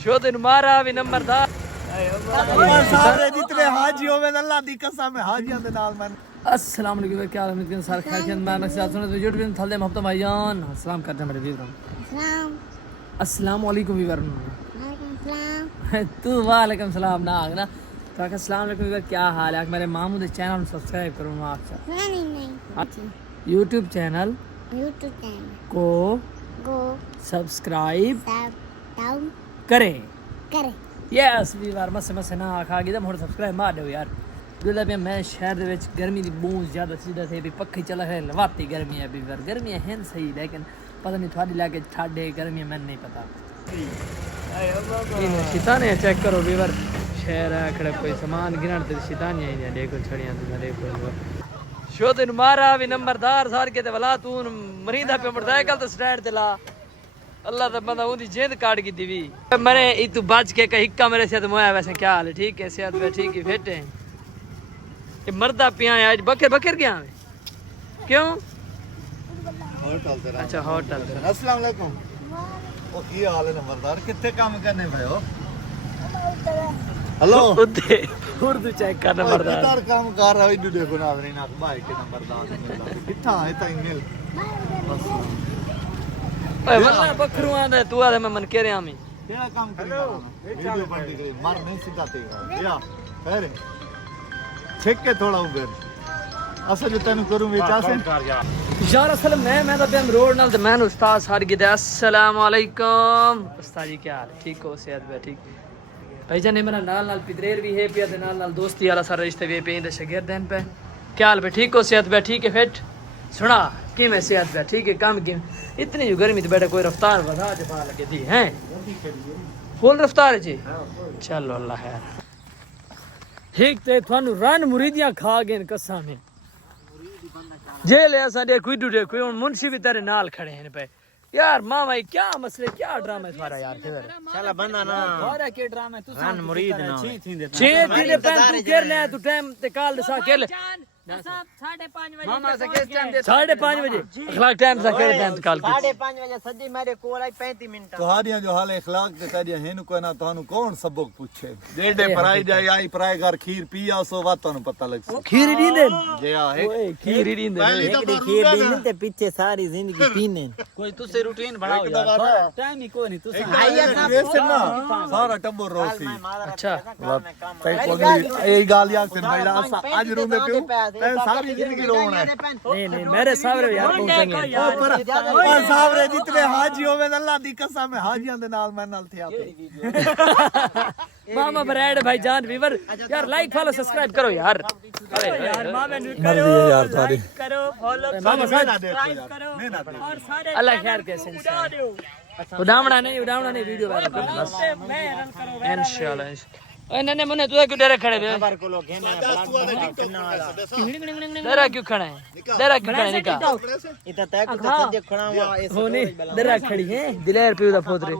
show दिन मारा भी नंबरदार सारे जितने हाजी होवे अल्लाह दी कसम है हाजियां दे नाल मैं अस्सलाम वालेकुम क्या हाल है मेरे सारे खैरियत मैं नक्शा सुन तो यूट्यूब थल्ले मोहब्बत भाईजान सलाम करते हैं मेरे वीर अस्सलाम वालेकुम वीर तू वालेकुम सलाम ना आगना तो अस्सलाम वालेकुम वीर क्या हाल है मेरे मामू दे चैनल सब्सक्राइब करो ना अच्छा यूट्यूब चैनल को सब्सक्राइब करें यस वीर मसे मसे ना आखा गया मोड़ सब्सक्राइब मार दो यार दुला पे मैं शहर दे विच गर्मी दी बहुत ज्यादा सीधा थे भी पक्खी चला है लवाती गर्मी है भी वर गर्मी है सही लेकिन पता नहीं थोड़ी लाके ठाडे गर्मी मैं नहीं पता इन शैताने चेक करो वीर शहर है खड़े कोई सामान गिनन ते शैतानी है देखो छड़ियां ते देखो शो दिन मारा भी नंबरदार सार के ते वला तू मरीदा पे मोटरसाइकिल ते स्टैंड ते ला अल्लाह दा बंदा उदी जेंद काट की दीवी मैंने ई तू बच के हिक्का मेरे सेहत मोया वैसे क्या हाल है ठीक है सेहत पे ठीक ही फिट है ये मरदा पिया है आज बकर बकर गया क्यों होटल ते अच्छा होटल अस्सलाम वालेकुम ओ की हाल है नंबरदार कितने काम करने भयो हेलो उदे उर्दू चेक कर नंबरदार किधर काम कर रहा है इधर देखो नाज़रीन आप भाई के नंबरदार कितना है ईमेल ओए वल्ला बकरुआ दे तू आ मैं मन कह रहा मैं केड़ा काम कर वीडियो बनती करे मर नहीं सिखाते या अरे चेक के थोड़ा उबर असल जो तनु करूं मैं चासे यार असल मैं तो बेम रोड नाल ते मैं उस्ताद सार गिदे अस्सलाम वालेकुम उस्ताद जी क्या हाल ठीक हो सेहत पे ठीक भाईजान ने मेरा नाल नाल पितरेर भी है पिया दे नाल दोस्ती वाला सारा रिश्ते भी पे इंदे शागिर्द हैं पे क्या हाल पे ठीक हो सेहत पे ठीक है फिट सुना कि मैं सेहत पे ठीक है काम की इतनी जो गर्मी ते बैठे कोई रफ्तार बढ़ा दे पा लगे दी हैं फुल रफ्तार है जी चलो अल्लाह खैर ठीक ते थानू रन मुरीदियां खा गए कसम है जेल है असा देखो इडू देखो हुन मुंशी भी तेरे नाल खड़े हैं पे यार मामा क्या मसले क्या ड्रामा है तुम्हारा यार फिर चला बंदा ना और के ड्रामा तू रन मुरीद ना छे थी पैन तू केर ले तू टाइम ते काल दसा केल 5:30 बजे मामा से किस टाइम दे 5:30 बजे अखलाक टाइम से केर टाइम काल 5:30 बजे सदी मेरे कोल आई 35 मिनट तुहारियां जो हाल इखलाक ते तारियां हेनु को ना तानु कौन सबक पूछे जेडे पराई जाए आई पराई घर खीर पिया सो बात तानु पता लग सी खीर दी दे जे आ है ओए खीर दी दे एक खीर दिन ते पीछे सारी जिंदगी पीने कोई तुसे रूटीन बनाओ यार टाइम ही कोई नहीं तुसे ऐसे ना सारा टब्बर रोसी अच्छा ये गाल याद से भाई आज रूम में पियो सारी जिंदगी रोना है नहीं मेरे सावरे यार पहुंचेंगे और सावरे जितने हाजी होवे अल्लाह दी कसम है हाजियां दे नाल मैं नाल थे आपे मामा ब्रांड भाईजान वीवर यार लाइक फॉलो सब्सक्राइब करो यार अरे यार मामा ने मर्जी है यार सारी करो फॉलो सब्सक्राइब करो और सारे अल्लाह खैर कैसे उड़ावना नहीं वीडियो वायरल करना बस मैं रन करो इंशाल्लाह ओए नन्हे मुन्ने तू क्यों डरे खड़े थे खबर को लोग घेने डरा क्यों खड़ा है निका इता तक तो सजे खड़ा हुआ हो नहीं डरा खड़ी है दिलेर पे उदा पोतरे